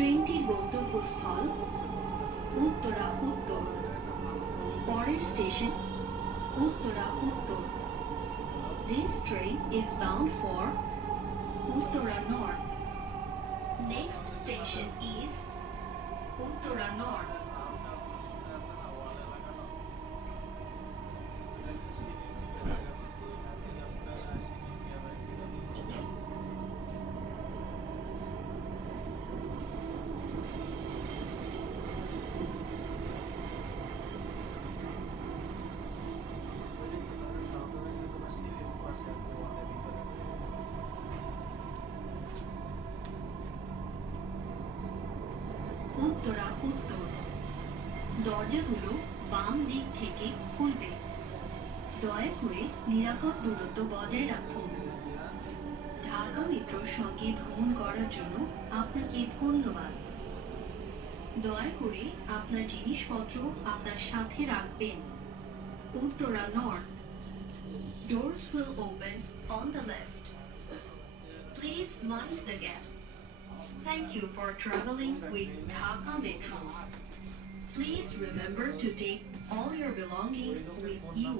ট্রেনটির গন্তব্যস্থল উত্তরা উত্তর। পরের স্টেশন উত্তরা উত্তর। This train is bound for Uttara North. Next station is Uttara North. Uttara উত্তর। দরজাগুলো বাম দিক থেকে খুলবে। দয়া করে নিরাপদ দূরত্ব বজায় রাখুন। ঢাকা মেট্রোর সঙ্গে ভ্রমণ করার জন্য আপনাকে ধন্যবাদ। দয়া করে আপনার জিনিসপত্র আপনার সাথে রাখবেন। Uttara north. Doors will open on the left. Please mind the gap. Thank you for traveling with Dhaka Metro. Please remember to take all your belongings with you.